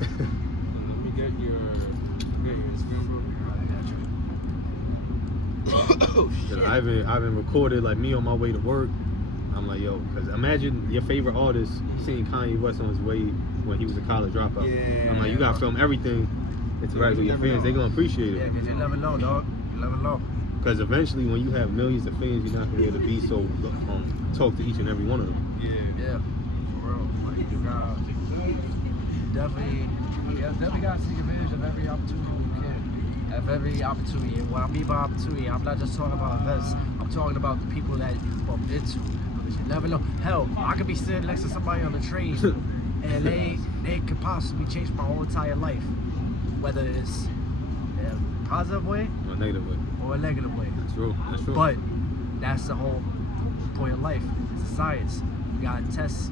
Let me get your Instagram, bro. I got you. Oh shit. I've been recorded like me on my way to work. I'm like, yo, because imagine your favorite artist seeing Kanye West on his way when he was a college dropout. Yeah. I'm like, you gotta film everything, interact with your fans. They gonna appreciate it. Yeah, because you never know, dog. You never know. Because eventually, when you have millions of fans, you're not gonna be able to be so talk to each and every one of them. Yeah. For real. Like, you definitely gotta take advantage of every opportunity you can. Of every opportunity. And what I mean by opportunity, I'm not just talking about events. I'm talking about the people that you bump into. Because you never know. Hell, I could be sitting next to somebody on the train and they could possibly change my whole entire life. Whether it's in a positive way Or a negative way. or a negative way. That's true. That's true. But that's the whole point of life. It's a science. You gotta test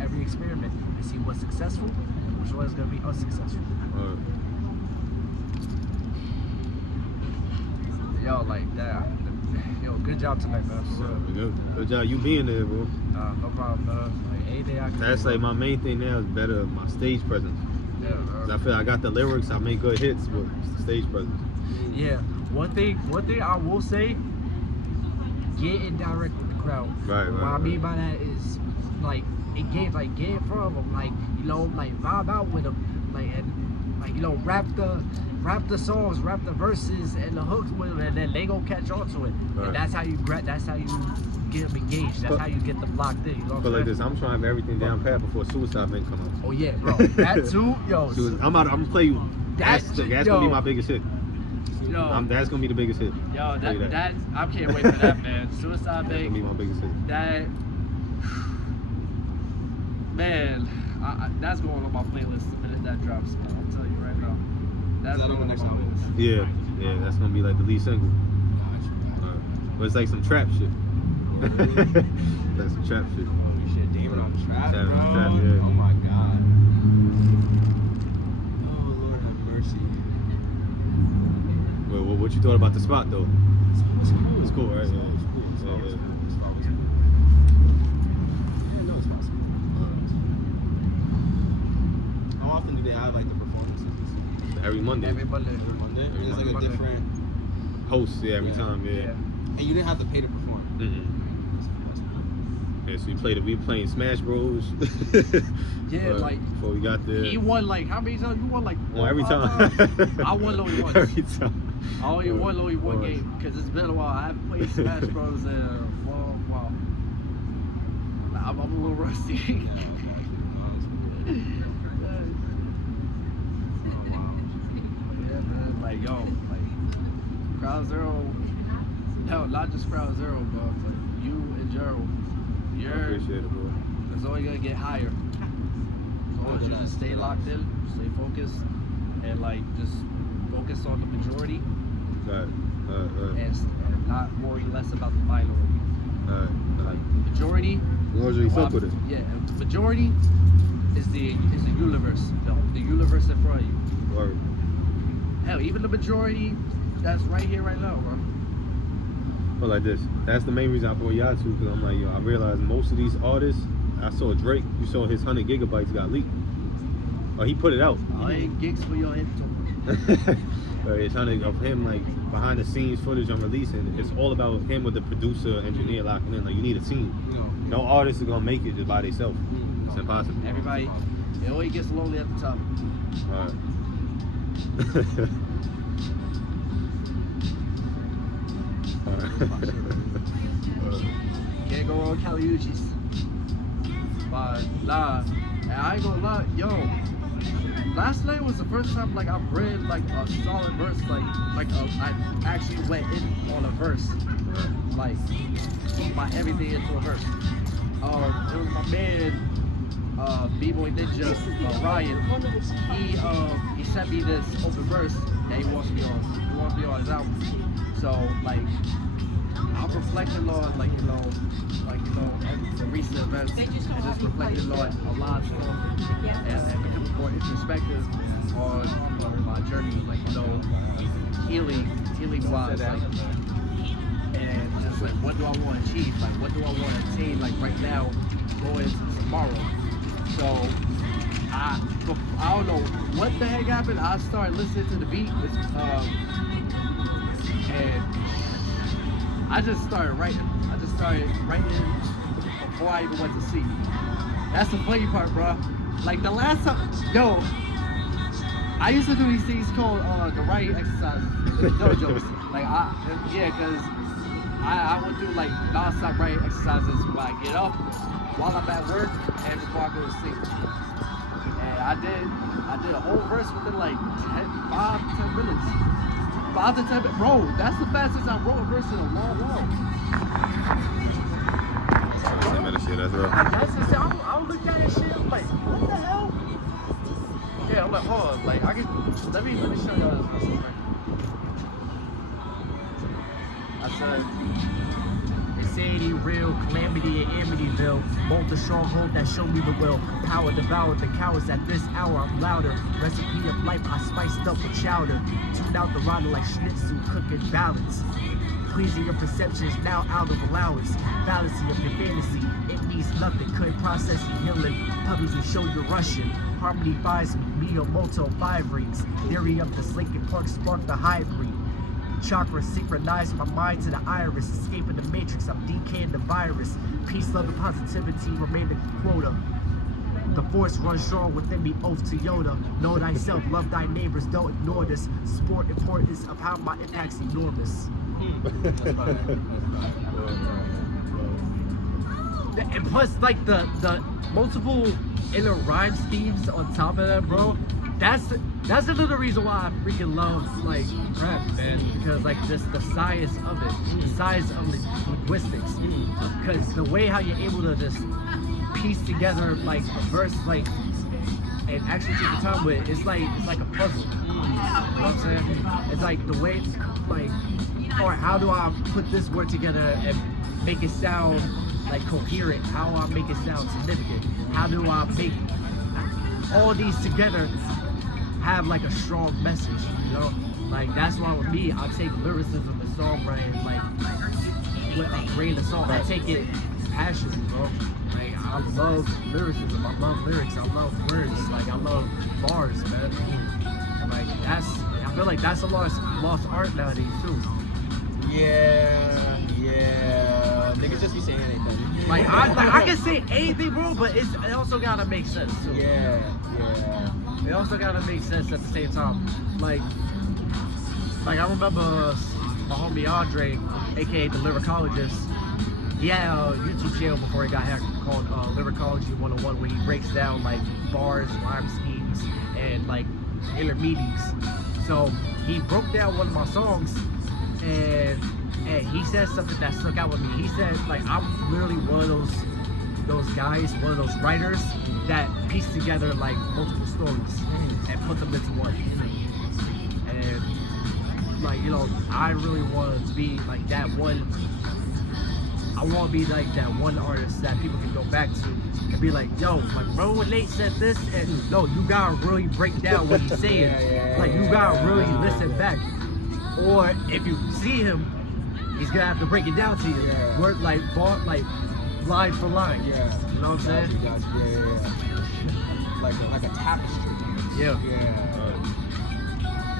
every experiment and see what's successful and which one is gonna be unsuccessful. Yo, like that. Yo, good job tonight, man. For real. Good job you being there, bro. No problem, man. Like any day I can. That's like my main thing now is better my stage presence. Yeah, man. I feel I got the lyrics, I make good hits, but it's the stage presence. Yeah. One thing I will say, get in direct with the crowd. Right. What I mean by that is like get in front of them, like vibe out with them, and rap the songs, rap the verses and the hooks with them, and then they gonna catch on to it. Right. And that's how you get them engaged. That's how you get them locked in. You know what But I'm like saying? this, I'm trying to have everything down pat before Suicide Bank come out. Oh yeah, bro. That too, yo. I'm gonna play you. That's gonna be my biggest hit. Yo, That's gonna be the biggest hit. yo, that I can't wait for that, man. Suicide That's gonna be Bank. my biggest hit. That man, that's going on my playlist the minute that drops. Man. I'll tell you right now. That's Is that on going the on next my album? playlist. Yeah, that's gonna be like the lead single. But it's like some trap shit. That's some trap shit. Holy shit, Damon on trap, bro. Damon on trap, yeah. Oh my god. Oh Lord have mercy. Well, what you thought about the spot though? It's cool. It's cool, right? It's Yeah. cool. It's cool. It's Yeah, cool. yeah. It's cool. It's cool. It's cool. Yeah, no, it's possible. How often do they have like the performances? Every Monday. Every Monday. Every Monday? Every There's like a Monday. different. Host, yeah, every Yeah. time, yeah. And you didn't have to pay to perform. Mm-hmm. Yeah, so we playing Smash Bros. Yeah, like before we got there. he won like how many times? You won like Well, every 4 or time. 5 times? I won only once. Every time. I only won one Once. game because it's been a while. I haven't played Smash Bros. In a while. I'm a little rusty. Yeah, man. Like yo, like Crowd Zero. No, not just Crowd Zero, but you and Gerald. I You're appreciate it, bro. it's only gonna get higher. So I want you to just stay locked in, stay focused, and like just focus on the majority Right. and not worry less about the minority. Right. Majority. As long as you fuck with it. Yeah, majority is the universe. The universe in front of you. Word. Hell, even the majority that's right here, right now, bro. But like this, that's the main reason I brought y'all to, because I'm like, yo, I realized most of these artists, I saw Drake, you saw his 100 gigabytes got leaked. Or he put it out. I ain't gigs for your head talk. But it's 100 of him, like, behind the scenes footage I'm releasing. It's all about him with the producer, engineer locking in. Like, you need a team. No artist is gonna make it just by themselves. It's impossible. Everybody, it always gets lonely at the top. Alright. Can't go wrong with Caliucci's. But nah, and I ain't gonna lie, yo. Last night was the first time like I've read like a solid verse, I actually went in on a verse, like my everything into a verse. It was my man, B-Boy Ninja, Ryan. He sent me this open verse that he wants me on his album. So like I'm reflecting on the recent events and just reflecting on a lot of stuff and becoming more introspective on my journey, healing wise, and just like what do I want to achieve, like what do I want to attain, like right now, going into tomorrow. So I don't know what the heck happened. I started listening to the beat, and I just started writing. Before I even went to sleep. That's the funny part, bro. Like the last time, yo, I used to do these things called the writing exercises, the dojos. Like cause I would do like non-stop writing exercises when I get up, while I'm at work, and before I go to sleep. And I did a whole verse within like 5 to 10 minutes. 5 to 10 minutes. Bro, that's the fastest I wrote a verse in a long while. 10 minutes, yeah, that's rough. That's just, I'll look at that shit, I'm like, what the hell? Yeah, I'm like, hold on, like, let me show y'all this verse real quick. I said, Insanity, real calamity in Amityville. Bold the stronghold that show me the will. Power devoured the cowards at this hour. I'm louder. Recipe of life I spiced up with chowder. Tune out the rider like schnitzel, cooking balance. Pleasing your perceptions now out of allowance. Fallacy of your fantasy, it means nothing. Couldn't process your healing. Puppies and show you're Russian. Harmony vibes me, Miyamoto 5 rings. Theory of the Linkin Park spark the hybrid. Chakra synchronize my mind to the iris. Escaping the matrix, I'm decaying the virus. Peace, love, and positivity remain the quota. The force runs strong within me, oath to Yoda. Know thyself, love thy neighbors, don't ignore this. Sport importance of how my impact's enormous. And plus, like the multiple inner rhyme schemes on top of that, bro. That's another reason why I freaking love like rap, man. Because like just the science of it, the science of linguistics. Because the way how you're able to just piece together like a verse, like, and actually take the time with it, it's like a puzzle. You know what I'm saying? It's like the way, like, or how do I put this word together and make it sound like coherent? How do I make it sound significant? How do I make all these together have like a strong message, you know? Like that's why with me, I take lyricism and songwriting like with a grain of salt. I take it passionately, bro. Like I love lyricism, I love lyrics, I love words, like I love bars, man. And like I feel like that's a lost art nowadays too. Yeah. Niggas just be saying anything. Like I can say anything, bro, but it also gotta make sense too. Yeah. It also gotta make sense at the same time. Like I remember my homie Andre, aka the Lyricologist. He had a YouTube channel before he got hacked called Lyricology 101, where he breaks down like bars, rhyme schemes, and like inner meanings. So he broke down one of my songs, and he said something that stuck out with me. He said, like, I'm literally one of those guys, one of those writers that piece together like multiple stories and put them into one. And like, you know, I really want to be like that one. I want to be like that one artist that people can go back to and be like, yo, like bro, when Nate said this, and no, you gotta really break down what he's saying. Like you gotta really listen back. Or if you see him, he's gonna have to break it down to you. Word like line for line. You know what I'm saying? Like a tapestry. Yeah,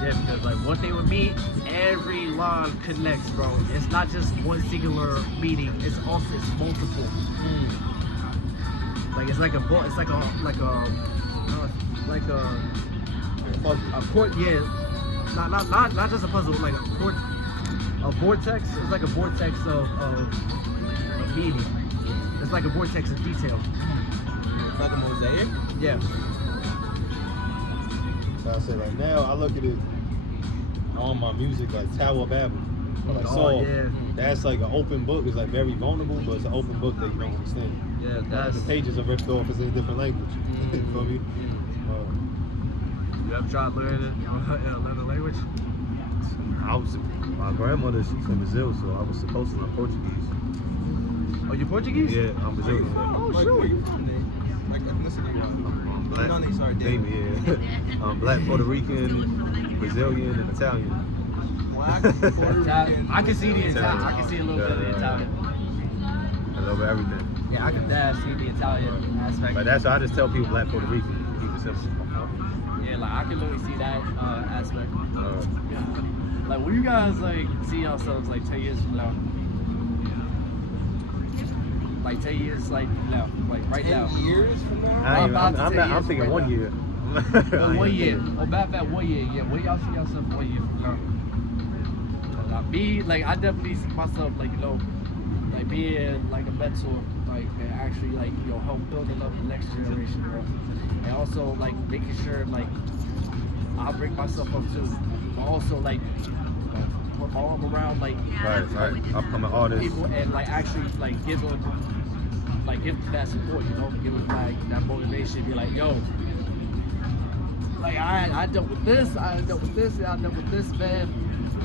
because like one thing with me, every line connects, bro. It's not just one singular meaning. It's also multiple. Like it's like a chord. Yeah, not just a puzzle. Like a vortex. It's like a vortex of meaning. It's like a vortex of detail. Like a mosaic? Yeah. So I said, like now I look at it on my music like Tower of Babel. Like Saul, that's like an open book. It's like very vulnerable, but it's an open book that you don't understand. Yeah, that's the pages are ripped off. It's in a different language. You feel me? You ever tried learning another language? My grandmother, she's from Brazil, so I was supposed to learn Portuguese. Oh, you Portuguese? Yeah, I'm Brazilian. Oh, sure. Where you from, Nate? Like ethnicity? Black, No, Nate, sorry, David. I'm black, Puerto Rican, Brazilian, and Italian. Black, Puerto Rican. I can see the Italian. I can see a little bit of the Italian. I love everything. Yeah, I can see the Italian aspect. But that's why I just tell people black Puerto Rican. Keep it simple. Yeah, like I can literally see that aspect. Like, when you guys like see yourselves like 10 years from now? Like 10 years, like now, like right 10 now. years from now? I'm thinking 1 year. But 1 year. Oh, bad 1 year. Yeah, where y'all see yourself 1 year from now? Me, like, I definitely see myself, like, you know, like being like a mentor, like, and actually, like, you know, help building up the next generation, bro. And also, like, making sure, like, I'll bring myself up too, but also, like, put my arm around, like, Right. Upcoming artists. people, and like actually like give them that support, you know, give them like that motivation, be like, yo, like I dealt with this, I dealt with this, man.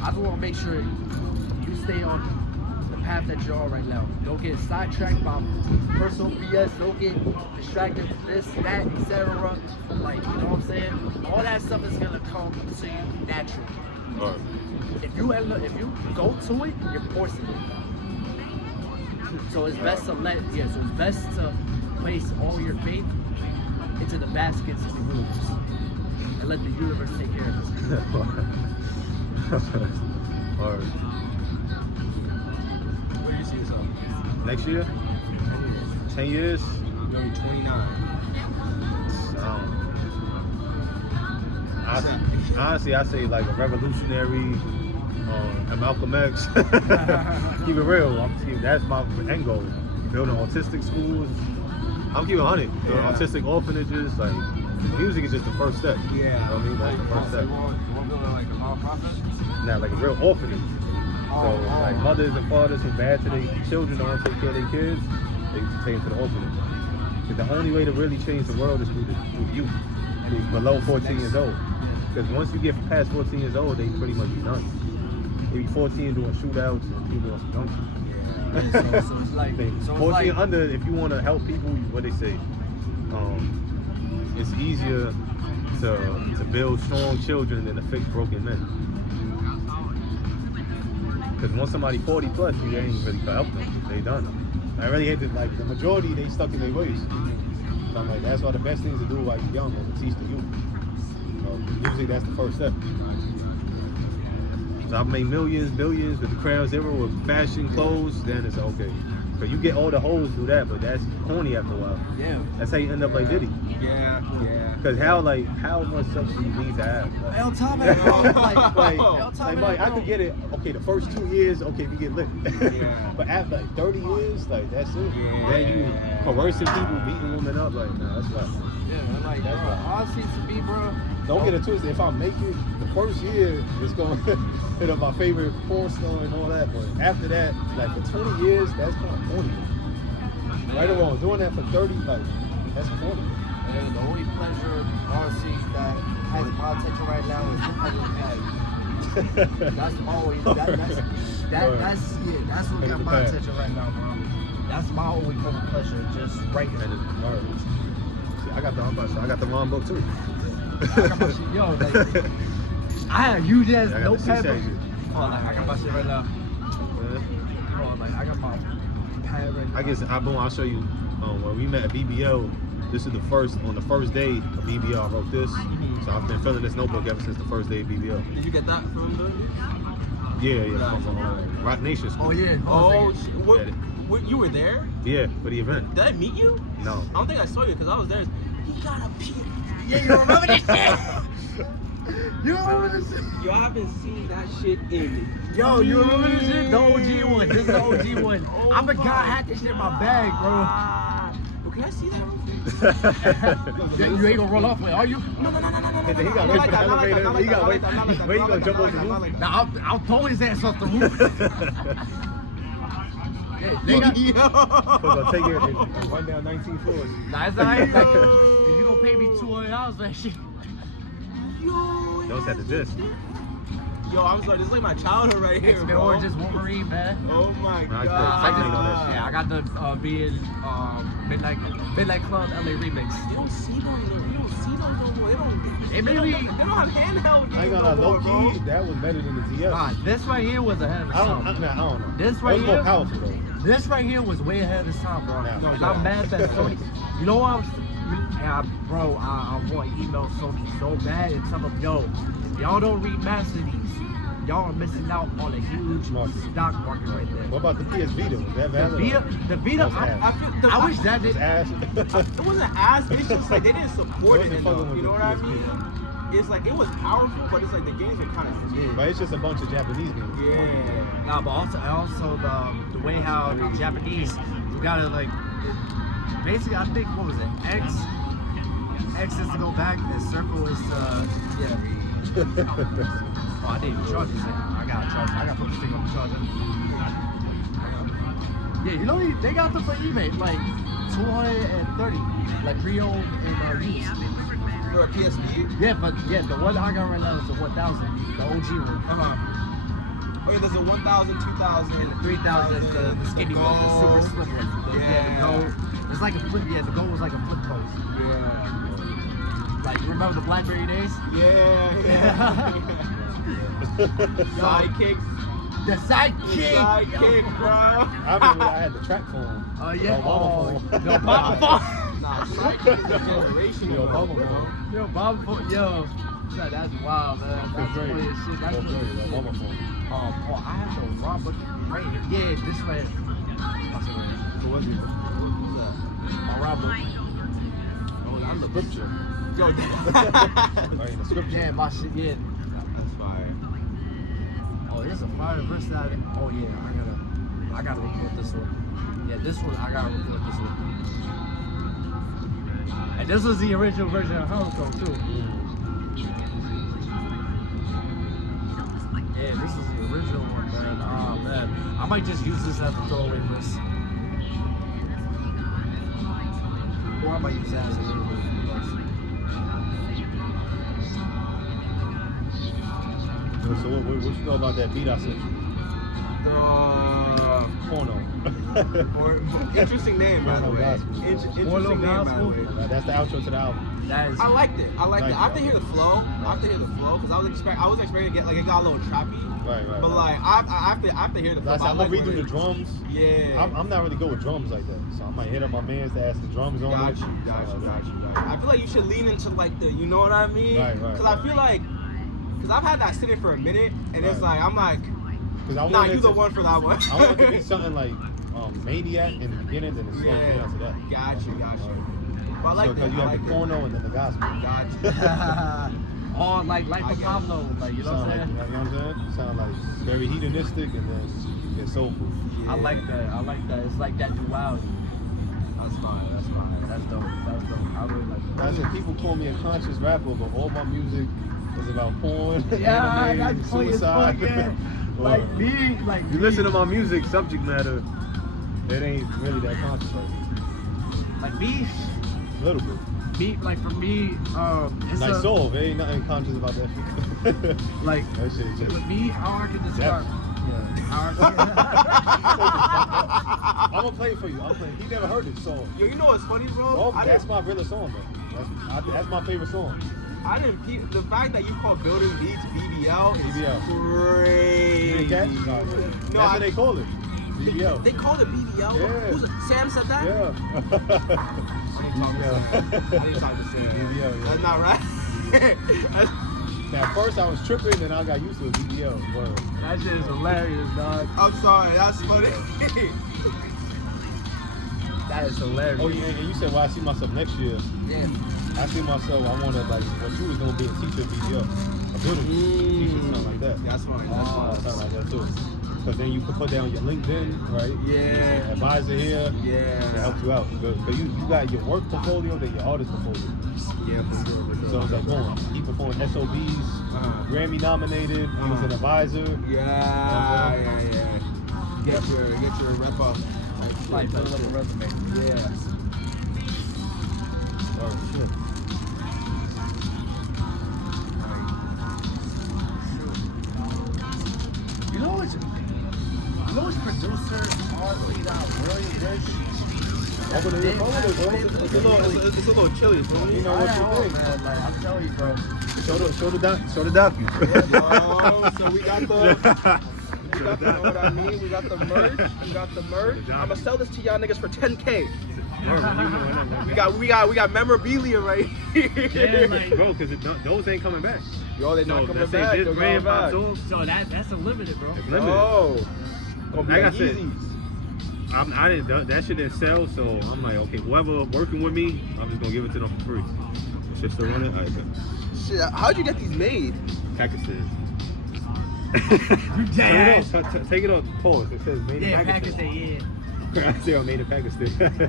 I just want to make sure you stay on the path that you're on right now. Don't get sidetracked by personal BS. Don't get distracted with this, that, etc. Like, you know what I'm saying? All that stuff is gonna come to you naturally. Right. If you go to it, you're forcing it. So it's best to place all your faith into the baskets of the universe and let the universe take care of it. Or Where do you see yourself? next year? 10 years? You're gonna be 29. Honestly, I say like a revolutionary, a Malcolm X. Keep it real. That's my end goal. Building autistic schools. I'm keeping 100. Building autistic orphanages. Like, music is just the first step. Yeah. You know what I mean? That's the first step. You want to build like a non-profit? Now, like a real orphanage. So, like mothers and fathers who bad to their children, don't want to take care of their kids, they take them to the orphanage. Because the only way to really change the world is through the youth, who's below 14 years old. Because once you get past 14 years old, they pretty much be done. They be 14 doing shootouts and people doing some dumb shit. So it's like, 14 under, if you want to help people, what they say, it's easier to build strong children than to fix broken men. Because once somebody 40 plus, you ain't really gonna help them. They done. I really hate that, like, the majority, they stuck in their ways. So I'm like, that's why the best things to do while you're young is to teach the youth. Usually that's the first step. So I've made millions, billions with the Crown Zero, with fashion, clothes, then it's okay. So you get all the hoes do that, but that's corny after a while. yeah. That's how you end up like Diddy. Yeah. Because how much stuff do you need to have? El Tame, bro. Like, I could get it. Okay, the first 2 years, okay, we get lit. Yeah. But after like 30 years, like that's it. Yeah. Then you coercing people, beating women up, like nah, that's right. Yeah, man, like, bro, honestly, to me, bro. Don't get it twisted. If I make it, the first year it's going to hit up my favorite porn star and all that. But after that, like for 20 years, that's kind of corny. Right or wrong, doing that for 30, like that's corny. And the only pleasure, honestly, that has my attention right now is the bag. That's always that's what got my attention right now, bro. That's my only form of pleasure, just writing. I got the wrong book too. I got my shit, yo, like, I had a huge ass I got the notepad. C-section. Hold on, like, I got my shit right now. Hold on, like, I got my pad right now. I guess I'll show you when we met at BBL. This is on the first day of BBL I wrote this. So I've been filling this notebook ever since the first day of BBL. Did you get that from the? Yeah, from Rock Nation School. Oh, yeah. Oh, shit. What, you were there? Yeah, for the event. Did I meet you? No. I don't think I saw you because I was there. He got a pee. Yeah, you remember this shit? You remember this shit? Yo, I haven't seen that shit in. Yo, you remember this shit? The OG one. This is the OG one. Oh I forgot I had this shit in my bag, bro. Well, can I see that? You ain't gonna roll off with, are you? No. He got wait for the elevator. He got wait. Wait, he gonna jump over the roof. Now I'll throw his ass off the roof. They got We're gonna take it and run down 19 floors. Nah, it's alright. You gonna pay me $200 for that shit? Yo, Those had the disc. Yo, I'm sorry. This is like my childhood right here, X-Men bro. Orange's Wolverine, man. Oh my Nah, god. I put on that shit. Yeah, I got the Midnight Club LA remix. You don't see them. You don't see them no more. They They don't have handheld. I ain't gonna lie, low key, that was better than the DS. Nah, this right here was ahead of its I don't time. know. This That right was more here, powerful though. this right here was way ahead of its time, bro. Nah, And nah. I'm mad that Sony. You know what? Bro, I want email so bad and tell them, yo, if y'all don't remaster these, y'all are missing out on a huge stock market right there. What about the PS Vita? Was that valid? The Vita, I wish that did. Ass. It wasn't ass. It's just like they didn't support it enough. You know what I mean? It's like it was powerful, but it's like the games were kind of Yeah, but it's just a bunch of Japanese games. yeah. Nah, but also the way how the Japanese, you gotta like, basically I think what was it? X is to go back, and circle is to Oh, I didn't even charge this thing. I gotta put this thing on the charger. Yeah, you know they got them for eBay, like 230, like pre-owned and used. For a PSP? Yeah, but the one I got right now is the 1000, the OG one. Oh yeah, there's a 1000, 2000, And the 3000 is the skinny one, the super slim one. The gold. It's like a flip. Yeah, the gold was like a flip phone. Yeah. Like, you remember the BlackBerry days? Yeah. Sidekick. The sidekick. Sidekick, bro. I remember I had the track phone. Oh yeah. Obama phone. The Obama phone. Nah, Sidekick is a generation. Yo, Obama phone. Yo, Obama phone. Yo. That's wild, man. That's great. funny as shit. That's Obama phone. I have the Robert right here. Yeah, this right. So what's it? My Robert. Oh, that's the Scripture. Yo, Right, the scripture. Yeah, my shit. Yeah. that's fire. Oh, there's a fire verse that. Oh yeah, I gotta record this one. Yeah, this one I gotta record this one. And this was the original version of Holocaust too. Yeah, this is the original one, man. Oh man, I might just use this as a throwaway verse. Or I might use that as a little bit of verse. So what you know about that beat I sent you? Porno. Interesting name, by the Porno way. gospel. Interesting Porno name, by the gospel? way. That's the outro to the album. That is. I liked it. I liked it. I have to hear the flow. I have to hear the flow because I was expecting to get like it got a little trappy. Right. But like I have to hear the flow. I'm gonna like redo when the it- drums. Yeah. I'm not really good with drums like that, so I might hit up my mans to ask the drums on Got it. you. I feel like you should lean into like the, you know what I mean? Right. Because I feel like, because I've had that sitting for a minute, and it's Right. like I'm like, Because I nah, want you it the to, one for that one. I want it to be something like Maniac in the beginning, then it slows down to that. Got you. But I like So that. because you I have like the that. porno and then the gospel. Got you. Oh, like I for get it. Pablo, like you know Sound what like, I'm you know what I'm saying? Sound like very hedonistic and then get soulful. saying? I like that. It's like that duality. That's fine. That's dope. I really like that. I said people call me a conscious rapper, but all my music is about porn, Yeah, anime, that's funny as suicide. fuck, yeah. Like me, like You me. listen to my music, subject matter, it ain't really that conscious right Like me, A little bit. like for me, it's Like a, soul, there ain't nothing conscious about that shit. like That shit is just. with me, how I can describe. How I I'm gonna play it for you. He never heard this song. Yo, you know what's funny, bro? Oh, that's my realest song, man. That's my favorite song. I didn't. The fact that you call building beats BBL is BBL. crazy. You didn't catch? No, that's what they call it. BBL. They called it BBL. Yeah. Sam said that. Yeah. I didn't talk to Sam. BBL, yeah. That's not right. Now, at first I was tripping, then I got used to it. BBL. Word. That shit is hilarious, dog. I'm sorry. That's funny. That is hilarious. Oh yeah, and you said, well, I see myself next year. Yeah. I see myself. I wanted like what you was gonna be a teacher at BBL, a building teacher, something like that. That's funny. Something like that too. Because then you can put that on your LinkedIn, right? Yeah. Advisor here. Yeah. That helps you out. Because you got your work portfolio, then your artist portfolio. Yeah, for sure. So it's like, boom, he performed SOBs, Grammy nominated, he was an advisor. Yeah. Get your rep up. Like build up a resume. Yeah. Oh shit. You know which producer honestly got really good? Open it up, It's a little chilly for me. You know what you think. man. Like I'm telling you, bro. Show the docu. Yo, so we got the, you know what I mean? We got the merch. I'm gonna sell this to y'all niggas for 10K. We got memorabilia right here. Yeah, like, Bro, because those ain't coming back. Yo, they're not So coming let's say back. this They're brand coming pops back. off, so that's unlimited, bro. it's limited. Oh, gonna be Like I like said, Yeezys. I didn't. That shit didn't sell, so I'm like, okay, whoever working with me, I'm just gonna give it to them for free. Shit still running. Alright, good. Shit, how'd you get these made? Pakistan. Yes. Take it off. Pause. It says made in Yeah, Pakistan. Pakistan, yeah. I say I made in Pakistan. Made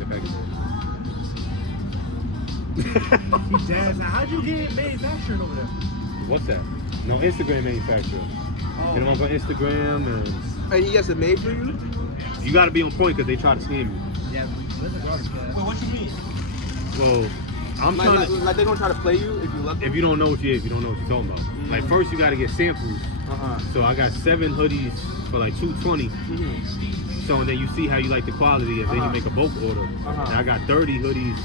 in Pakistan. Jazz, how'd you get manufacturing over there? What's that? No, Instagram manufacturer. Hit them up on Instagram, and And he gets it made for you? you gotta be on point because they try to scam you. Yeah, this is garbage, man. Wait, what you mean? Well, I'm Like, trying to. like they gonna try to play you if you let them? If you don't know what you don't know what you're talking about. Like first you gotta get samples. So I got 7 hoodies for like $220. So and then you see how you like the quality, and then you make a bulk order. And I got 30 hoodies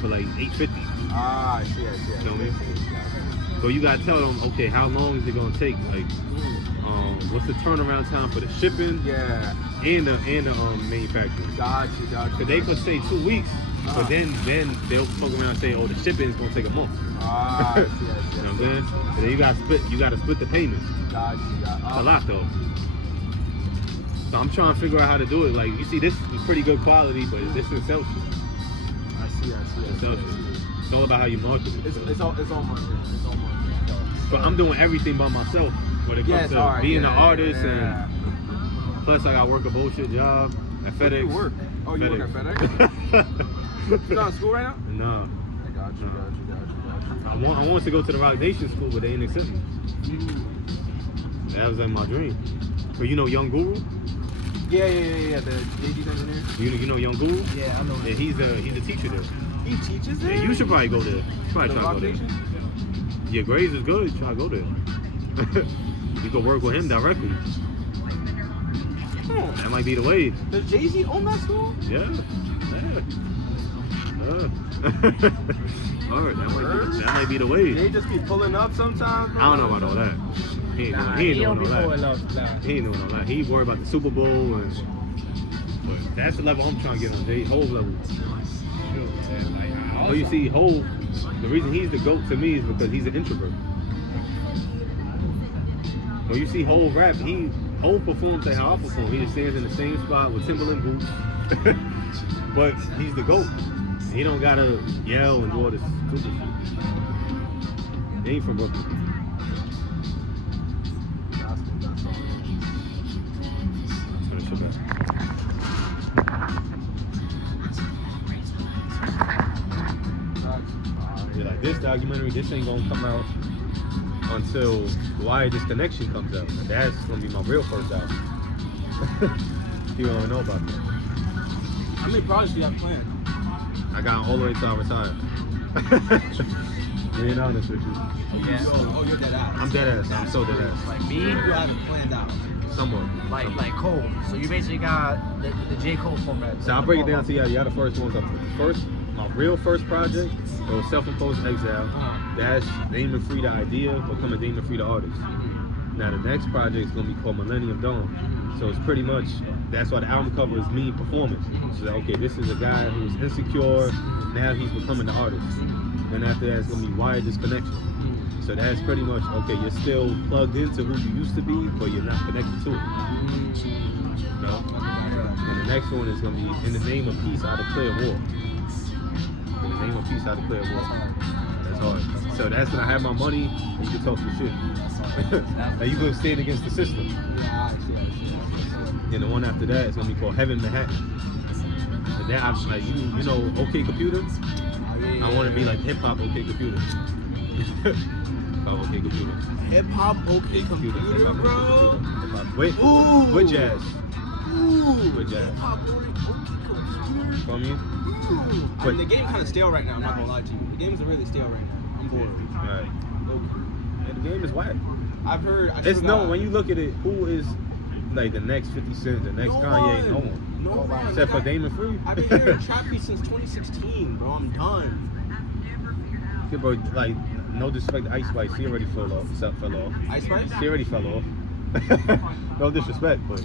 for like $850. Ah, I see. You know what I mean? So you gotta tell them, okay, how long is it gonna take? Like, what's the turnaround time for the shipping Yeah, and the manufacturing? got you. Cause they could say 2 weeks, but then they'll fuck around and say, oh, the shipping is gonna take a month. Ah, I see. You know what I'm saying? So then you gotta split the payment. Got you. A lot though. So I'm trying to figure out how to do it. Like you see, this is pretty good quality, but this is self shit. I see. It's all about how you market it. It's all marketing. It's all marketing. But I'm doing everything by myself when it comes to being an artist, and plus I got to work a bullshit job at Where do FedEx. you work? Oh, you work at FedEx? You not in school right now? No. I got you. I wanted to go to the Rock Nation school, but they didn't accept me. That was like my dream. But you know Young Guru? Yeah. The JD's engineer. You know Young Guru? Yeah, I know. Yeah, he's a teacher there. He teaches there? Yeah, you should probably go there. Probably The try to Rock go there. Nation? Your grades is good. Try to go there. You can work with him directly. That might be the way. Does Jay-Z own that school? Yeah. Alright, that might be the way. They just be pulling up sometimes. I don't know about all that. He ain't doing all that. He ain't doing all that. He worried about the Super Bowl, and but that's the level I'm trying to get on. J Hove level. But you see, Hove, the reason he's the GOAT to me is because he's an introvert. When you see Hove rap, Hove performs like how I perform. He just stands in the same spot with Timberland boots. But he's the GOAT. He don't gotta yell and do all this stupid shit. He ain't from Brooklyn. Turn this shit back. Yeah, like this documentary, this ain't gonna come out until Why Disconnection comes out. And that's gonna be my real first album. People don't know about that. How many projects do you have planned? I got all the way till I retire. Being honest with you. Yeah. Oh, you're dead ass. I'm dead ass. I'm so dead ass. Like me, You have it planned out. Somewhat. like Cole. So you basically got the J. Cole format. So I'll break it down to you. Yeah, the first one's up. My real first project, it was Self-Imposed Exile. That's Damon Free the idea, becoming Damon Free the artist. Now the next project is gonna be called Millennium Dawn. So it's pretty much, that's why the album cover is me performing. So like, okay, this is a guy who's insecure, now he's becoming the artist. Then after that, it's gonna be Why Disconnection. So that's pretty much, okay, you're still plugged into who you used to be, but you're not connected to it. No? And the next one is gonna be In the Name of Peace, I Declare War. In the Name of Peace, I Declare War. That's hard. So that's when I have my money, and you can talk your shit. Now you can stand against the system. Yeah, I see. And the one after that is gonna be called Heaven Manhattan. And that I'm like, you know OK Computer? I want to be like hip hop OK Computer. OK Computer. Hip hop, okay, computer, Hip hop, bro. With jazz. Ooh. With jazz. Hip hop, okay, computer. Feel me? I mean, the game kind of stale right now. I'm not gonna lie to you. The games are really stale right now. I'm bored. Right. Okay. And the game is whack. I've heard. It's no, when you look at it, who is like the next 50 Cent, the next Kanye? No one. No one. Except for Damon Free. I've been hearing trap beats since 2016, bro. I'm done. Yeah, bro, like, no disrespect to Ice Spice, he already fell off. Ice Spice? He already fell off. No disrespect, but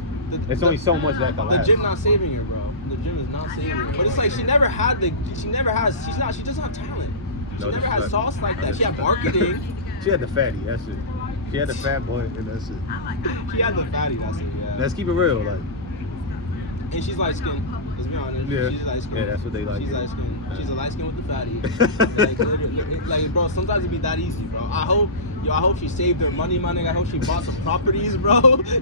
It's only so much that can The last. gym not saving her, bro. The gym is not saving her. But it's like she doesn't have talent. She No never had disrespect. sauce like that. She had marketing. She had the fatty, that's it. She had the fat boy, and that's it. She had the fatty, that's it, yeah. Let's keep it real, like. And she's light skinned. Let's be honest. Yeah. She's light skinned. Yeah, that's what they like. She's Yeah. light skinned. Yeah. She's a light skin with the fatty. like, bro, sometimes it be that easy, bro. I hope she saved her money, my nigga. I hope she bought some properties, bro.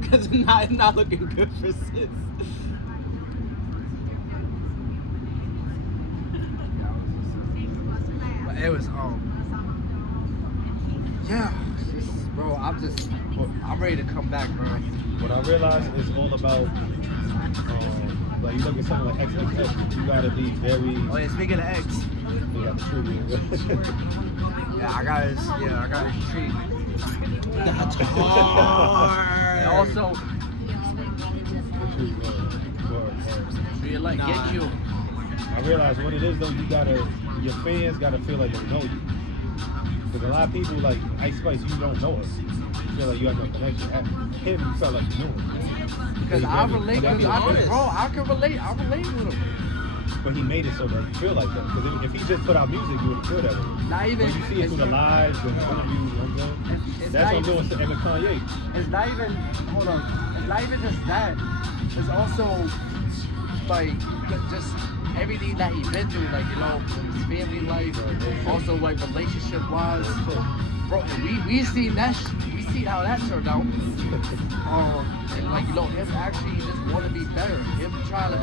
Cause it's not looking good for sis. But it was yeah, bro. I'm ready to come back, bro. What I realized is all about, like you look at something like XXX, you gotta be very. Oh yeah, speaking of X, You got to treat yeah, I got his treat. That's hard. And also, treat like Nah. get you. I realize what it is though. Your fans gotta feel like they know you. Because a lot of people like Ice Spice, you don't know us. You feel like you have no connection. At him, you felt like you knew him. Because I relate, I can relate with him. But he made it so that you feel like that. Because if he just put out music, you wouldn't feel that way. Not even. When you see it through the lives and the interviews, you know what I'm saying? That's what I'm doing to Emma Kanye. It's not even. Hold on. It's not even just that. It's also like just everything that he's been through, like, you know, his family life, also like relationship wise. Bro, we seen that. We see how that turned out. And like, you know, him actually just want to be better. Him trying to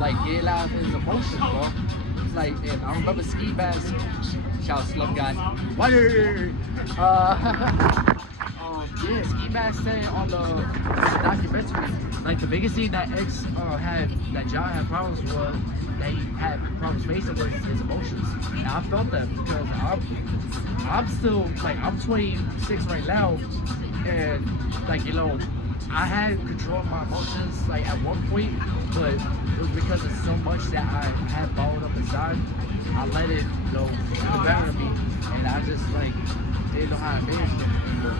like get out of his emotions, bro. It's like, and I remember Ski Mask. Shout out Slum Guy. Word. Yeah, Ski Mask said on the documentary, like the biggest thing that that John had problems with, that he had problems facing was his emotions. And I felt that because I'm still, like, I'm 26 right now, and like, you know, I had control of my emotions like at one point, but it was because of so much that I had bottled up inside. I let it, you know, devour me, and I just like didn't know how to manage it anymore.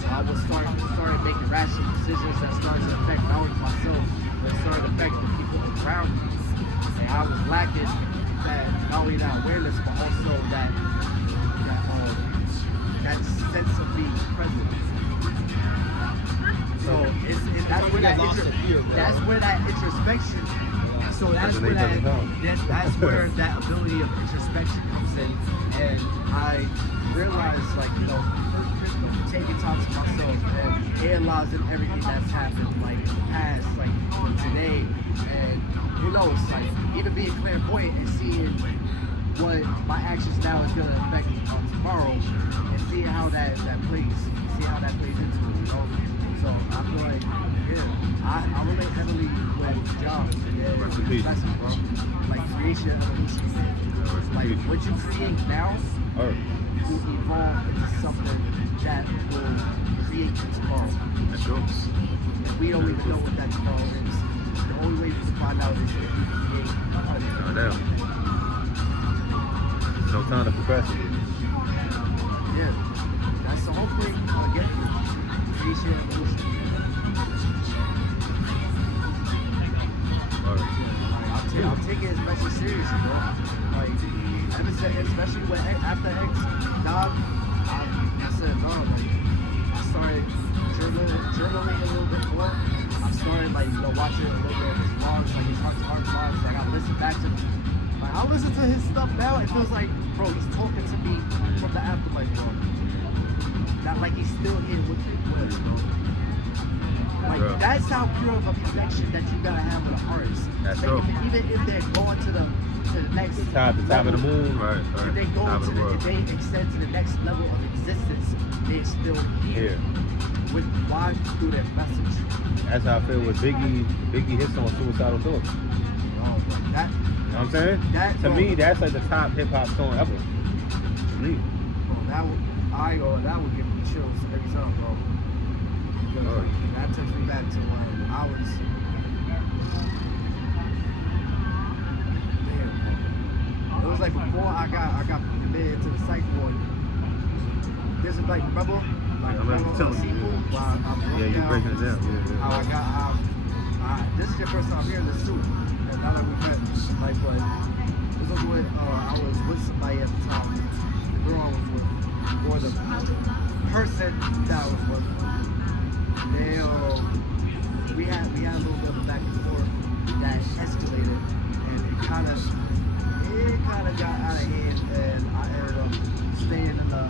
So I was started making rational decisions that started to affect not only myself, but it started to affect the people around me. And I was lacking that, not only that awareness, but also that sense of being present. So that's where that introspection. So that's where that's where that ability of introspection comes in, and I realized, like, you know, taking time to myself and analyzing everything that's happened, like past, like today, and who knows, like even being clairvoyant and seeing what my actions now is gonna affect on tomorrow, and seeing how that plays into it, you know. So I feel like, yeah, I relate heavily with jobs and lessons, bro. Like creation and evolution. Like what you create now will evolve into something that will create for tomorrow. That's true. And we don't even know what that tomorrow is. The only way to find out is if you create. No doubt. No time to procrastinate. Yeah, that's the whole thing. I get it. Creation and evolution. Alright. Like, I'm taking it especially seriously, bro. Like, ever since, especially when after X died, I said, dog, like, I started journaling a little bit more. I started, like, you know, watching a little bit of his vlogs, like his Heart to Heart vlogs. Like, I listen back to, like, I listen to his stuff now. It feels like, bro, he's talking to me from the afterlife, bro. Not like he's still here with us, bro. Like, that's how pure of a connection that you gotta have with an artist. That's like, true. Even if they're going to the next The top of the moon, right? if they go to if they extend to the next level of existence, they're still here. With why through their message. That's how I feel with Biggie. Biggie hits on Suicidal Thoughts. That, you know what I'm saying? To me, that's like the top hip hop song ever. To me. That would give me chills every time, bro. Because that takes me back to when I was. Damn. It was like before I got committed to the psych ward. There's like, remember? Like, I remember telling you. Yeah, You're breaking it down. Yeah. How this is your first time hearing this too. And now that we met, like, but this was when I was with somebody at the time. The girl I was with, or the person that I was with. They, we had a little bit of a back and forth that escalated, and it kind of got out of hand, and I ended up staying in the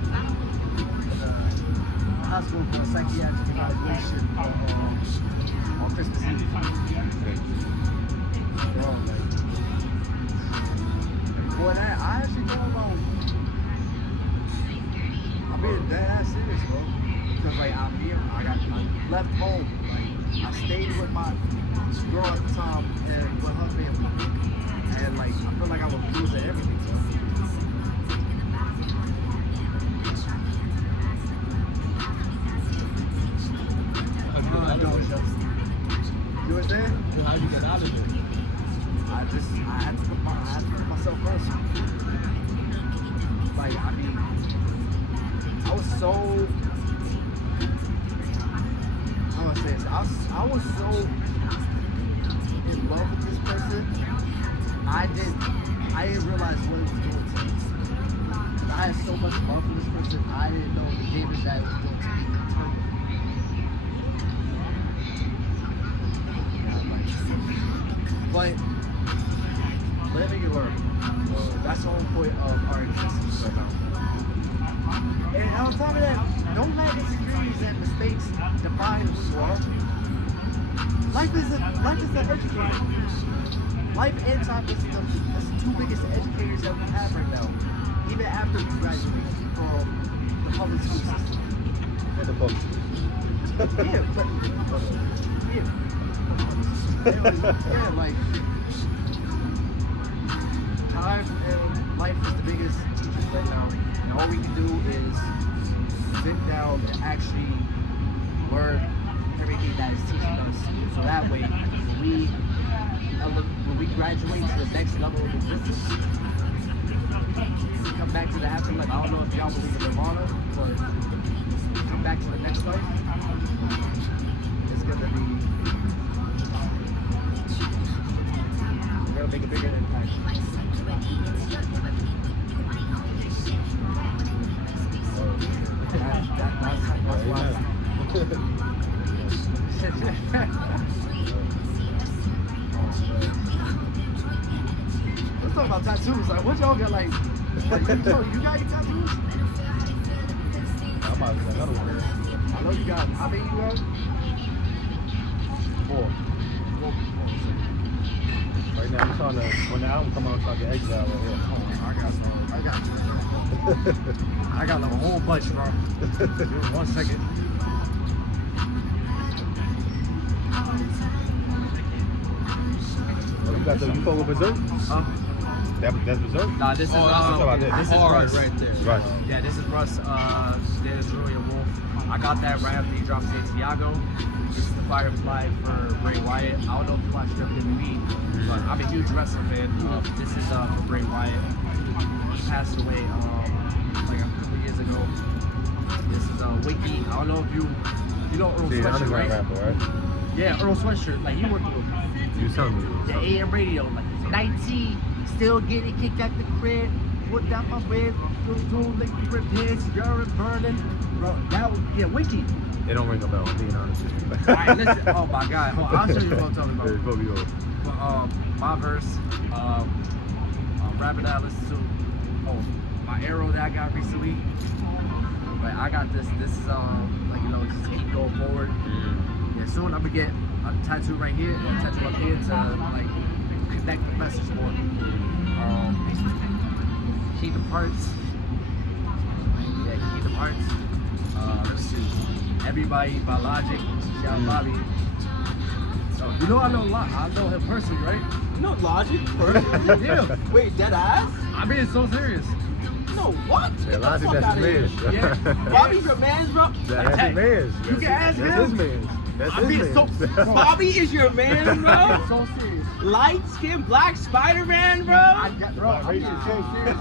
hospital for a psychiatric evaluation on Christmas Eve. Before that, I actually know about. I'm being dead ass serious, bro. Because like I left home. Like I stayed with my girl at the time and with her family, and like I feel like I was losing everything, bro. You understand? How'd you get out of it? I had to put myself first. Like, I mean, I was so, how do I say this? I was so in love with this person. I didn't realize what it was doing to me. I had so much love for this person, I didn't know the damage that it was doing to me. But living and learning. That's the whole point of our existence right now. And on top of that, don't let insecurities and mistakes define who you are. Life is an educator. Life and time is the two biggest educators that we have right now. Even after we graduate from the public school system. And the public school. Yeah, but yeah, like time and life is the biggest teachers right now, and all we can do is sit down and actually learn everything that is teaching us. So that way, when we graduate to the next level of existence, we come back to the afterlife. I don't know if y'all believe in Nirvana, but come back to the next life. It's gonna be. Make a bigger impact. That's why. Let's talk about tattoos. Like, what y'all got? Like you got any tattoos? I'm about to get another one. I know you got. How many you got? 4. Right now, I'm trying to, when the album come out, I'm trying to get Exile right here. I got like a whole bunch, bro. 1 second. Oh, you got the, you follow Berserk? Huh? That's Berserk? Nah, this is this is Russ. right there. Russ. Yeah, this is Russ. There's really a wolf. I got that right after he dropped Santiago. This is the Firefly for Bray Wyatt. I don't know if you watch WWE, but I'm a huge wrestling fan. This is for Bray Wyatt. He passed away like a couple years ago. This is Wiki. I don't know if you know Earl Sweatshirt, right? Rapper, right? Yeah, Earl Sweatshirt. Like he worked with You telling me. the AM radio, like 19, still getting kicked out the crib. Put down my bed, doing like repairs, urine burning. Bro, that was, yeah, Wiki. It don't ring a bell, I'm being honest with you. Alright, listen. Oh my God. Hold on, I'll show you what I'm talking about. It's probably over. But, my verse, rapping that I listen to. Oh, my arrow that I got recently. But I got this. This is like just keep going forward. Yeah, soon I'm gonna get a tattoo right here, and a tattoo up here to like connect the message more. Kingdom Hearts. Yeah, Kingdom Hearts. Let's see. Everybody by Logic. Shout out Bobby. So you know I know him personally, right? No Logic, personally? Yeah. Wait, dead ass? I'm being so serious. No, what? Yeah, Get the Logic, fuck that's out of his here. man. Yeah. Bobby's your man's, bro? That's his man's. You can ask That's him. his man's. That's I'm his being so man's. Bobby is your man, bro? I'm so serious. Light skin, black Spider-Man, bro? I'm being so serious.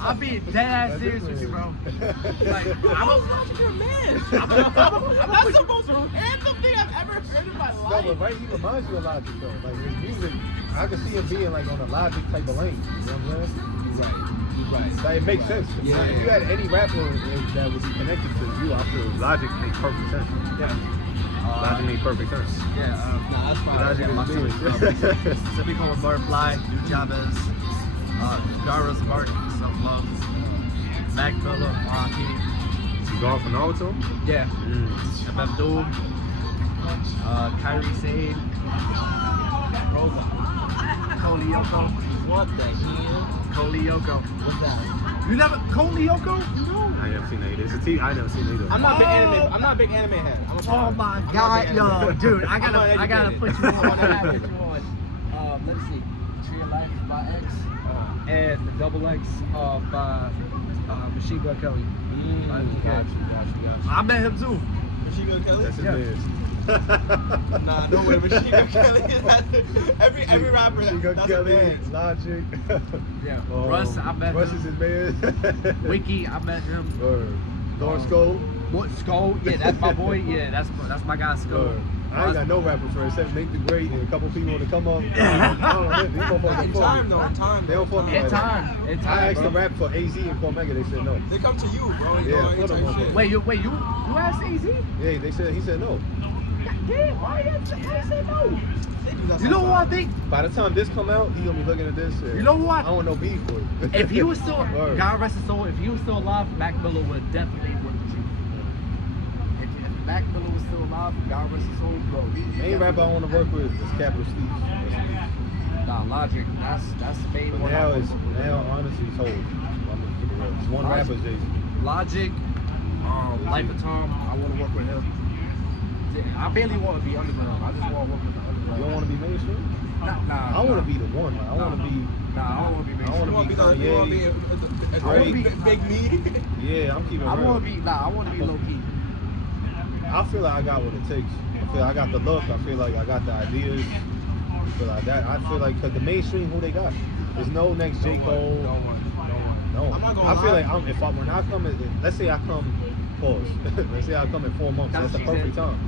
I'm being dead ass serious with you, bro. Like, I'm a Logic your man. That's the most random thing I've ever No, but right, he reminds you of Logic though. Like his music, I can see him being like on a Logic type of lane. You know what I'm saying? Right. Like it makes sense. Yeah. Like, if you had any rapper that would be connected to you, I feel Logic makes perfect sense. Yeah. Logic makes perfect sense. Yeah, Nah, that's fine. Logic my is big. typical with Butterfly, New Jabez, Gara's Mark, Self Love, Mac Miller, RIP. You going for Naruto? Yeah. MF Doom, Kyrie Sane, Cole Yoko. What the hell? Cole Yoko. What's that? You never Cole Yoko? No. I never seen that either. It's a TV. I never seen it either. I'm not a big anime head. I'm a Oh fan. my I'm not a god, big yo, anime head. dude, I I'm gotta uneducated. put you on. I gotta put you on. Let's see, Tree of Life by X, and the double X by Machine Gun Kelly. Got you. I met him too. Machine Gun Kelly? That's his Yeah. man. Nah, no way. Machine Gun Kelly. Every rapper, Machine Gun that's a Kelly, man. Logic. Yeah. Russ, I met Russ him. is his man. Wiki, I met him. Lord Skull. What Skull? Yeah, that's my boy. Yeah, that's my guy Skull. I ain't got no rapper for except Nate the Great and a couple people to come up. I don't know, these motherfuckers In fuck time, me. though. In time. They don't fuck me In like that. time, I asked bro. them rap for AZ and Cormega, they said no. They come to you, bro. And Yeah, go put anytime them on shit. Wait, you asked AZ? Yeah, he said no. Damn, why you say no? They do that You know what I sometimes. think? By the time this come out, he gonna be looking at this. And You know what? I don't know beef for it. If he was still, Word. God rest his soul, if he was still alive, Mac Miller would definitely work with you. If Mac Miller was still alive, God rest his soul, bro. Main rapper I want to work with is Capital Steve. Nah, Logic, that's the main one. Now honestly it's Hov. I'm gonna keep it real. It's one rapper, Jay-Z. Logic, Life of Tom, I want to work with him. I barely want to be underground. I just want to work with the underground. You don't want to be mainstream? Nah. I want to be the one. Like, I want to be. Nah, I don't want to be I mainstream. wanna be You wanna be Drake. big me. Yeah, I'm keeping it I real. want to be low key. I feel like I got what it takes. I feel like I got the look. I feel like I got the ideas. I feel like that. I feel like because the mainstream, who they got? There's no next J. Cole. No. I'm not gonna I feel lie. like when I come, let's say I come, pause. Let's say I come in 4 months. That's the perfect time.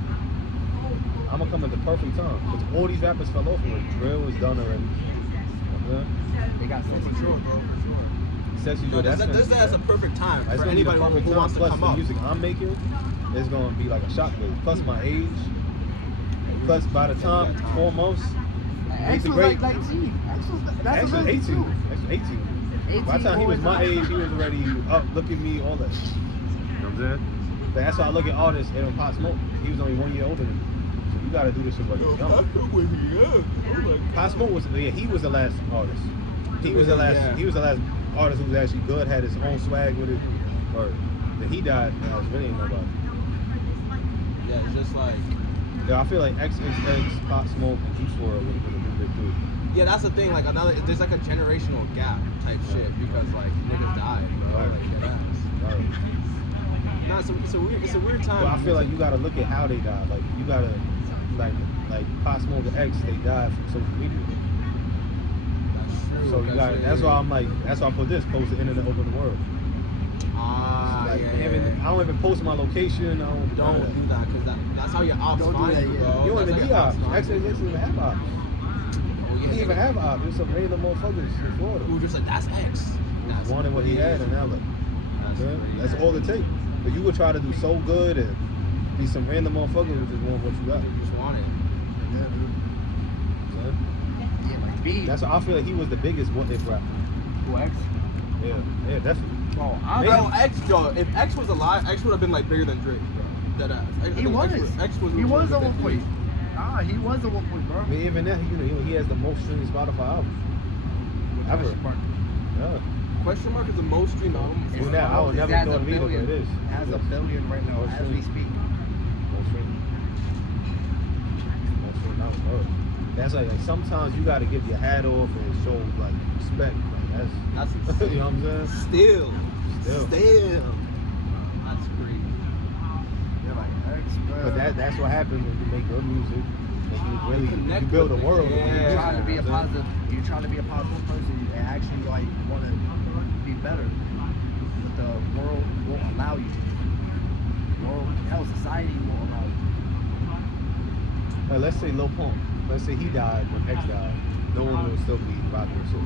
I'm gonna come at the perfect time because all these rappers fell off with Drill was done already. They got For sure, bro. For sure. Sexy No, Joe, that's a perfect time That's for gonna be the anybody perfect who time. wants to Plus come the up. music I'm making is gonna be like a shockwave. Plus my age. Plus by the time 4 months, X the was great. like 19. That's Actually 18. too. Actually 18. By the time he was my age, he was already up. Look at me, all that. You know what I'm saying? But that's why I look at artists. And Pop Smoke, he was only 1 year older than me. So you gotta do this shit like young. Pop Smoke was he was the last artist. He was the last artist who was actually good, had his own swag with it. Or then he died, and I was really ain't nobody. Yeah, it's just like. Yeah, I feel like XXX, Pop Smoke, and Juice WRLD would have been a good big too. Yeah, that's the thing. Like there's like a generational gap type shit because like niggas died, bro. Right. Like, yeah, Right. nah, it's a weird time. But I feel like you gotta look at how they died. Like you gotta like Pop Smoke and X, they died from social media. That's true. So you got that's why I'm like that's why I put this post the internet open the world. Like, I don't even post my location. I Don't do that because that's how your ops Don't do find that, you, yeah. bro. You don't even That's need how your ops. find XXX you. didn't even have ops. Oh, He yeah, didn't even have ops. There's some random motherfuckers in Florida. Who just like that's X. That's Wanted what he had and now look. That's all it takes. But you would try to do so good and be some random motherfucker who just want what you got. You just want it. Yeah, like B. That's why I feel like he was the biggest what if rapper. Who, X? Yeah, definitely. Bro, Bro, X, Joe. If X was alive, X would have been like bigger than Drake, bro. Dead ass. He was. X was. He was bigger at than one point. Drake. Ah, he was at one point, bro. I mean, even that, he has the most streaming Spotify album. Ever. Yeah. Question mark is the most streamed album. Well, now, I would never It has thought a of either, but billion. it is. It has a billion right now as we speak. Most streaming. Most streaming album. Oh. That's like sometimes you gotta give your hat off and show like respect. Like that's you know what I'm saying? Still. Still. That's crazy. You're like X, bro. But that's what happens when you make good music and you really Connect you build a with it. world. Yeah. You're trying to be a You know what I'm positive. You're trying to be a positive person and actually like want to be better, but the world won't allow you. Hell, society won't allow you. Like, let's say Lil Pump. Let's say he died when X died. No one would still be rapping and shit.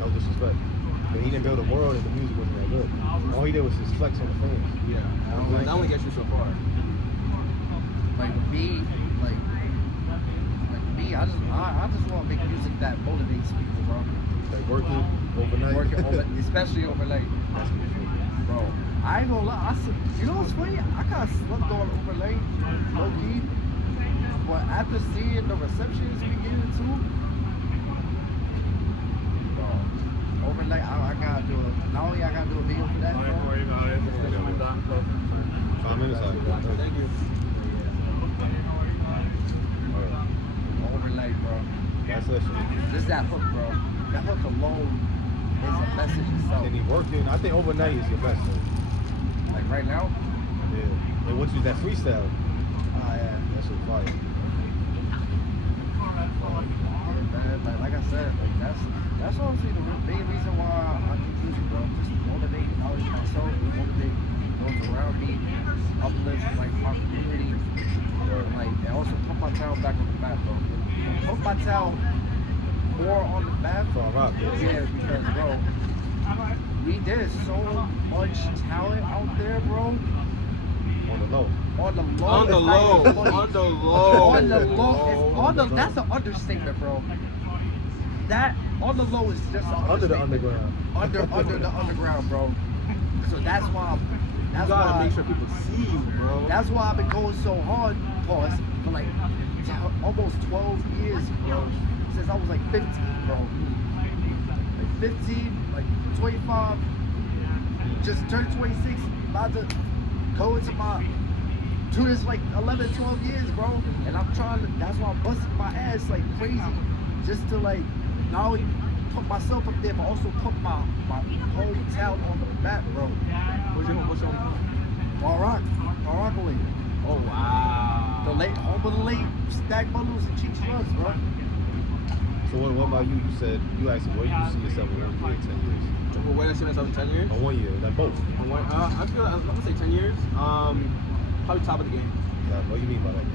No disrespect. But he didn't build a world and the music wasn't that good. All he did was just flex on the fans. Yeah, that only gets you so far. Like me, I just want to make music that motivates people, bro. Like working overnight. Especially overnight. That's what it is. Bro, I ain't gonna lie. You know what's funny? I kind of slept on overnight, low key. But after seeing the receptions we get into, bro, overnight, I gotta do it. Not only I gotta do a video for that, bro. 5 minutes out. Thank you. Overnight, bro. That's that shit. Just that hook, bro. That hook alone is a message itself. And he working. I think overnight is your best though. Like right now? Yeah. And what you that freestyle? Yeah. That shit fire. Like I said, like that's honestly the main reason why I do music, bro. Just to motivate myself, motivate those around me, uplift like my community, like and also put my town back on the map, bro. Put my town more on the map. Yeah, because bro, there's so much talent out there, bro. On the low. On the low. That's an understatement, bro. That on the low is just Under the underground. Under the underground, bro. So that's why. You gotta make sure people see you, bro. That's why I've been going so hard, pause, for like almost 12 years, bro. Since I was like 15, bro. Like 15, like 25, just turned 26, about to go into my to this like 11, 12 years, bro. And I'm trying to, that's why I'm busting my ass like crazy. Just to like, not only put myself up there, but also put my hometown on the map, bro. What's your Rockaway. Oh, wow. The late, home of the late Stack Bundles and Cheeks Runs, bro. So what about you? You said, you asked me, where you see yourself in 1 year, 10 years? Well, where I see myself in 10 years? Or 1 year, like both. I feel, I'm gonna say 10 years. Probably top of the game. What do you mean by that?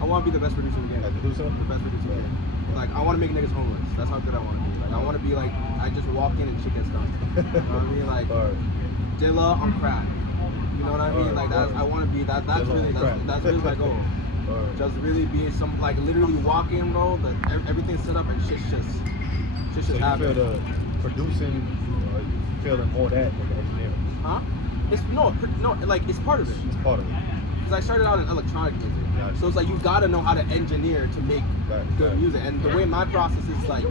I want to be the best producer in the game. Like producer? The best producer in the game. Like, I want to make niggas homeless. That's how good I want to be. Like, I want to be like, I just walk in and shit gets done. You know what I mean? Like, Dilla on crack. You know what I mean? Like, that's, I want to be, that's really my goal. Just really being some, like, literally walk in, bro, that everything's set up and shit's just so happening. You feel the producing, you feeling more that than the engineering? Huh? It's, no, like, it's part of it. It's part of it. Because I started out in electronic music. Gotcha. So it's like, you gotta know how to engineer to make good music. And the way my process is, like,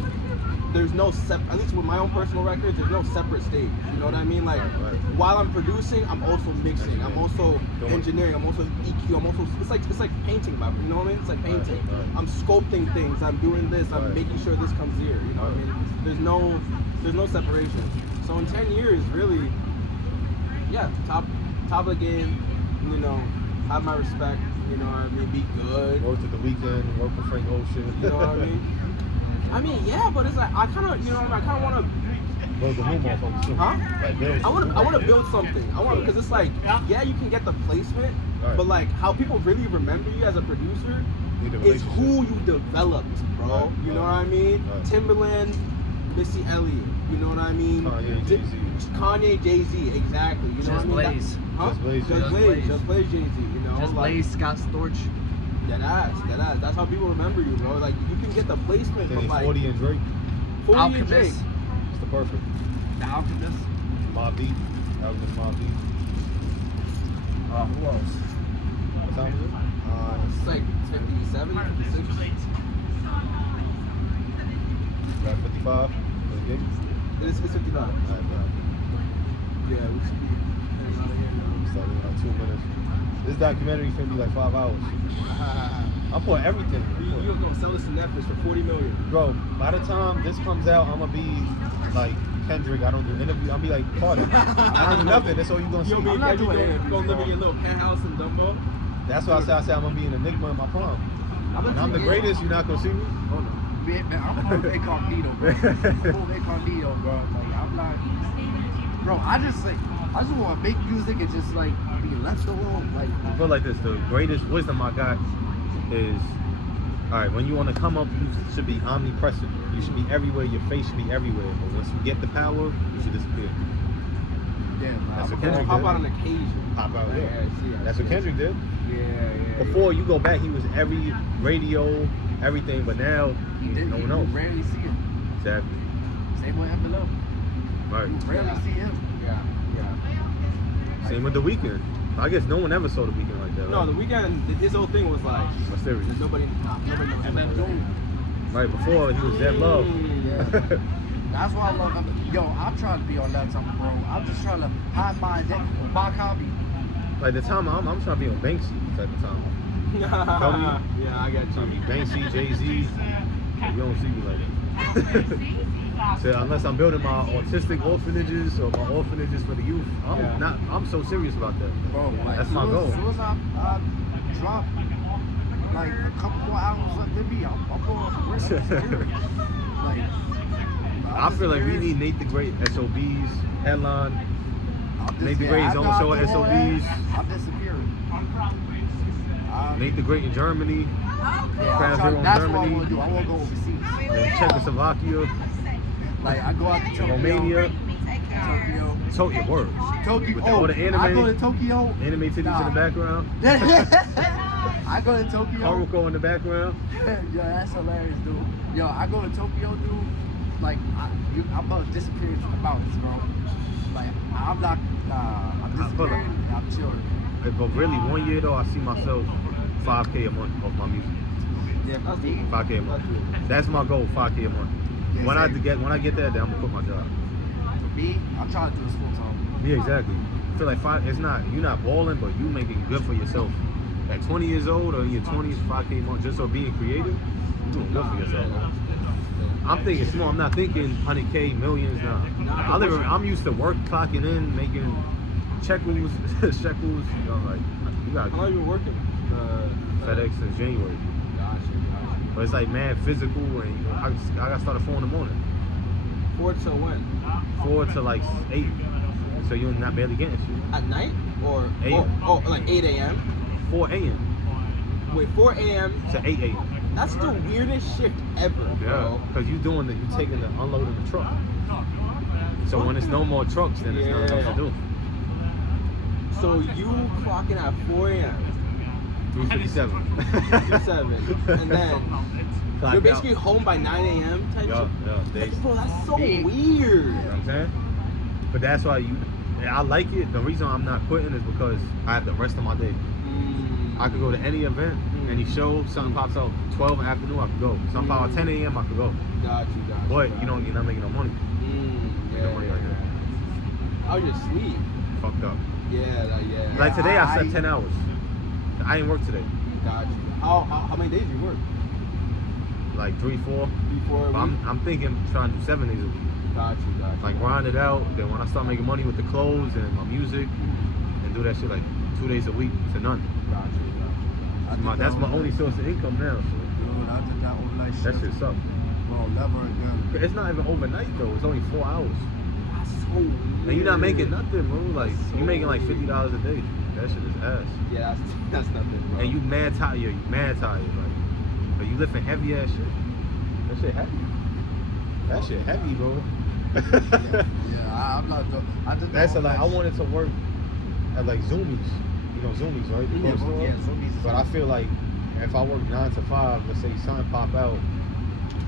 there's no at least with my own personal records, there's no separate stage. You know what I mean? Like, while I'm producing, I'm also mixing, I'm also engineering, I'm also EQ, I'm also, it's like painting, you know what I mean? It's like painting. I'm sculpting things, I'm doing this, I'm making sure this comes here, you know what I mean? There's no separation. So in 10 years, really, yeah, top of the game, you know, have my respect, you know what I mean? Be good. Work at the weekend, work for Frank Ocean. You know what I mean? I mean, yeah, but it's like, I kind of, you know, I kind of want to build the new motherfuckers too. Huh? Like build. I want to build something. I want, because it's like, yeah, you can get the placement, but like how people really remember you as a producer is who you developed, bro. You know what I mean? Timberland, Missy Elliott. You know what I mean? Kanye, Jay-Z, exactly. You know Just what I mean? Blaze. Huh? Just Blaze, Jay-Z. You know, Just like, Blaze, Scott Storch. That ass. That's how people remember you, bro. Like, you can get the placement, but like 40 and Drake. 40 and Drake. It's the perfect. The Alchemist. Mobb Deep. Alchemist, Mobb Deep. Who else? What time is it? It's like 57, 56. About 55 for the gig? It's 59. Alright, Yeah, we should be heading out of here now. so in like 2 minutes. This documentary's gonna be like 5 hours. I put everything. You're gonna sell this to Netflix for $40 million. Bro, by the time this comes out, I'm gonna be like Kendrick. I don't do interviews. I'll be like Carter. I don't do nothing. That's all you're gonna see. I'm not doing interviews. Gonna live in your little penthouse in Dumbo. That's why I said I'm gonna be an enigma in my prom. When I'm the greatest, you're not gonna see me. Oh no. Man, I'm a incognito, bro. I'm incognito, bro. Like, I'm not. Bro, I just want to make music and just like be left alone. Like, I feel like this. The greatest wisdom I got is All right, when you want to come up, you should be omnipresent. You should be everywhere. Your face should be everywhere. But once you get the power, you should disappear. Yeah, That's what Or Kendrick how did. about an occasion? Pop out, Yeah, yeah. I see, I That's see. what Kendrick did. Yeah. Before you go back, he was every radio, everything. But now, no one knows. You rarely see him. Exactly. Same with Eminem. Right. You rarely see him. Yeah. Same with The Weeknd. I guess no one ever saw The Weeknd like that. No, Right? the weekend, his whole thing was like, Mysterious. nobody knows. And then boom. Right before he was Dead Love. Mm. That's why I love him. Yo, I'm trying to be on that type of bro. I'm just trying to hide my identity, my hobby. Like the time I'm trying to be on Banksy at the time. Yeah, I got I'm trying to you. be Banksy, Jay-Z. You don't see me like that. So unless I'm building my autistic orphanages or my orphanages for the youth, I'm so serious about that. Bro, like, That's my goal. As soon as I drop like a couple more albums left in me, I'm going to like, I feel like we need Nate the Great SOBs headline. Nate the Great's own show at SOBs. I'm disappearing. Nate the Great in Germany. Crown Zero in That's Germany. what I want to do. I want to go overseas. In Czechoslovakia, Like I go out to Tokyo, Romania, Tokyo, Tokyo word. Tokyo. With all the I go to anime, Tokyo. anime titties in the Nah. background, I go to Tokyo. Haruko in the background. Yo, that's hilarious, dude. Yo, I go to Tokyo, dude. Like, I'm gonna disappear from the mountains, bro. Like, I'm not, I'm disappearing. And I'm chilling. But really, 1 year though, I see myself 5K a month off my music. Yeah, that's the 5K a month. That's my goal, 5K a month. Yeah, When same. I get there, then I'm gonna quit my job. For me, I'm trying to do this full time. Yeah, exactly. I feel like you're not balling, but you making good for yourself. At 20 years old or in your 20s, 5K a month, just for being creative, you're doing good for yourself. I'm thinking small. I'm not thinking 100K, millions. Nah. I'm used to work, clocking in, making shekels, shekels. You know, like you got How long you been working? FedEx since January. Gotcha. But it's like mad physical, and I got to start at 4 in the morning. 4 till when? 4 to like 8. So you're not barely getting shit. At night? Or 8 oh, like 8 a.m.? 4 a.m. Wait, 4 a.m. to 8 a.m. That's the weirdest shift ever, Yeah, bro. because you taking the unloading the truck. So when it's no more trucks, then it's nothing else to do. So you clocking at 4 a.m. 3:57. 7, and then Clock you're basically out. home by 9 a.m. type Yeah, shit? Bro, that's so Big. weird. You know what I'm saying? But that's why I like it. The reason I'm not quitting is because I have the rest of my day. I could go to any event, any show, something pops out 12 in the afternoon, I could go. Something pops out 10 a.m., I could go. Got you. But you're not making no money. Yeah, no money like that. I'll just sleep. Fucked up. Yeah. Like today, I slept 10 hours. I didn't work today. Got you. How many days do you work? Like 3, 4. 3, 4 a week? But I'm thinking trying to do 7 days a week. Got you. Like grind it out. Then when I start making money with the clothes and my music, and do that shit like 2 days a week to none. Got you. That's my only source of income now. So Dude, I did that overnight shift. that shit sucks. Bro, never again. It's not even overnight though. It's only 4 hours. That's so weird. And you're not making nothing, bro. Like So you're making like $50 weird. a day. That shit is ass. Yeah, that's nothing, bro. And you mad tired. You mad tired. Like, but you lifting heavy ass shit. That shit heavy. That shit heavy, bro. Yeah, I'm not. I did That's the like I overnight wanted to work at like Zoomies. You know Zoomies, right? The clothes store? Zoomies. But I feel like if I work 9 to 5, let's say something pop out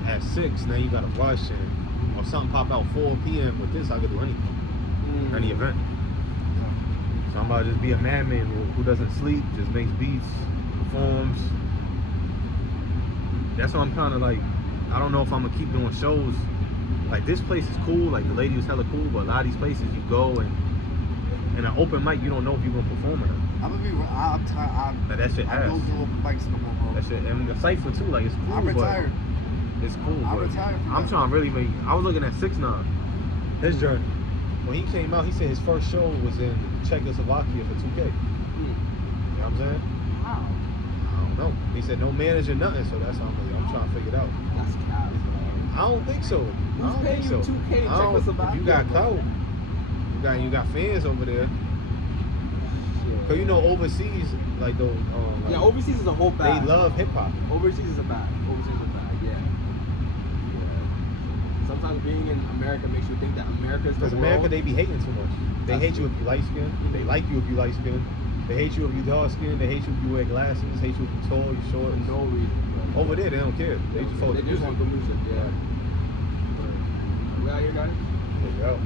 at 6, now you gotta rush, and or something pop out 4 p.m. With this, I could do anything, any event. So I'm about to just be a madman who doesn't sleep, just makes beats, performs. That's why I'm kind of like, I don't know if I'm gonna keep doing shows. Like this place is cool, like the lady was hella cool, but a lot of these places you go and in an open mic, you don't know if you're gonna perform or not. I'm gonna be. I'm tired. Like, that shit I ass. don't do open mics no more, bro. That shit, and the cypher too, like it's cool, I'm retired. but it's cool. I'm but retired from I'm that. trying to really make. I was looking at 6ix9ine, his journey. When he came out, he said his first show was in Czechoslovakia for 2K. You know what I'm saying? Wow. I don't know. He said no manager, nothing. So that's how I'm trying to figure it out. That's cap, bro. I don't think so. I don't paying think so. you 2K in I don't- Czechoslovakia, If you got bro? clout, you got fans over there. Shit. Cause you know overseas, like those. Like, Yeah, overseas is a whole they bag. love hip hop. Overseas is a bag. Overseas is a bag. Yeah. Sometimes being in America makes you think that America is the Cause world. America, they be hating too much. They That's hate you if you light skin. They like you if you light skin. They hate you if you dark skin. They hate you if you wear glasses. Hate you if you tall, you short. For no reason. Over there, they don't care. They just hold They the just music. want good music. Yeah. We out here, guys. There you go.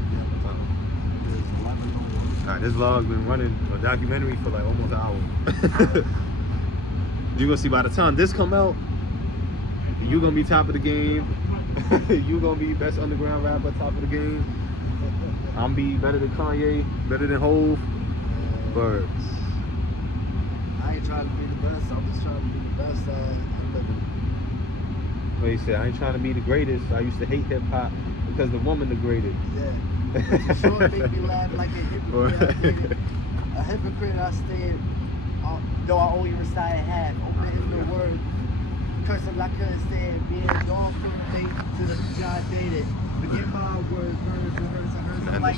Alright, this vlog's been running a documentary for like almost an hour. You gonna see by the time this come out, you gonna be top of the game. You gonna be best underground rapper, top of the game. I'm be better than Kanye, better than Hove. Birds. I ain't trying to be the best. I'm just trying to be the best I'm living. But he said, I ain't trying to be the greatest. I used to hate hip hop because the woman the greatest. Yeah. For sure, make me laugh like a hypocrite. I did it. A hypocrite, I stayed, though I only recited half. Open the word, cursing like I couldn't stand. Being gone from the date to the guy dated. Forget my words, murders and hurts. I heard them like